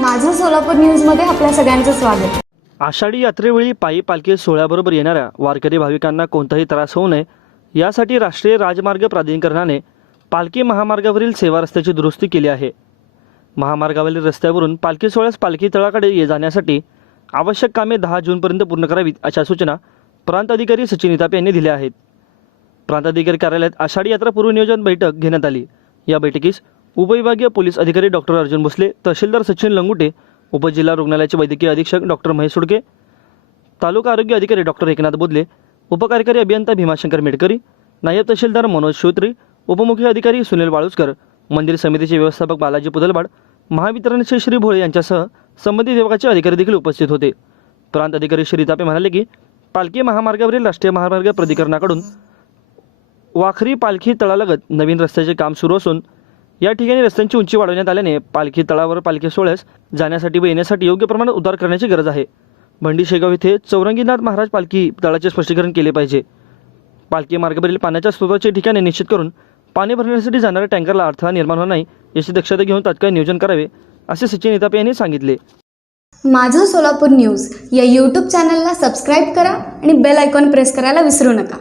माझं सोलापूर न्यूजमध्ये आपल्या सगळ्यांचं स्वागत. आषाढी यात्रेवेळी पायी पालखी सोहळ्याबरोबर येणाऱ्या वारकरी भाविकांना कोणताही त्रास होऊ नये. यासाठी राष्ट्रीय राजमार्ग प्राधिकरणाने पालखी महामार्गावरील सेवा रस्त्याची दुरुस्ती केली आहे. महामार्गावरील रस्त्यावरून पालखी सोहळ्यास पालखी तळाकडे ये जाण्यासाठी आवश्यक कामे दहा जूनपर्यंत पूर्ण करावीत अशा सूचना प्रांत अधिकारी सचिन इतापे यांनी दिल्या आहेत. प्रांताधिकारी कार्यालयात आषाढी यात्रा पूर्वनियोजन बैठक घेण्यात आली. या बैठकीस उपविभागीय पोलीस अधिकारी डॉक्टर अर्जुन भोसले तहसीलदार सचिन लंगुटे उपजिल्हा रुग्णालयाचे वैद्यकीय अधीक्षक डॉक्टर महेश सुडके तालुका आरोग्य अधिकारी डॉक्टर एकनाथ बोदले उपकार्यकारी अभियंता भीमाशंकर मेडकरी नायब तहसीलदार मनोज श्रोत्री उपमुख्य अधिकारी सुनील वाळुसकर मंदिर समितीचे व्यवस्थापक बालाजी पुदलवाड महावितरणचे श्री भोळे यांच्यासह संबंधित विभागाचे अधिकारी देखील उपस्थित होते. प्रांत अधिकारी श्री तापे म्हणाले की पालखी महामार्गावरील राष्ट्रीय महामार्ग प्राधिकरणाकडून वाखरी पालखी तळालगत नवीन रस्त्याचे काम सुरू असून या ठिकाणी रस्त्यांची उंची वाढवण्यात आल्याने पालखी तळावर पालखी सोहळ्यास जाण्यासाठी व येण्यासाठी योग्य प्रमाणात उद्धार करण्याची गरज आहे. भंडी शेगाव येथे चौरंगीनाथ महाराज पालखी तळाचे स्पष्टीकरण केले पाहिजे. पालखी मार्गावरील पाण्याच्या स्रोताचे ठिकाणे निश्चित करून पाणी भरण्यासाठी जाणाऱ्या टँकरला अडथळा निर्माण होणार नाही याची दक्षता घेऊन तात्काळ नियोजन करावे असे सचिन इतापे यांनी सांगितले. माझं सोलापूर न्यूज या यूट्यूब चॅनलला सबस्क्राईब करा आणि बेल आयकॉन प्रेस करायला विसरू नका.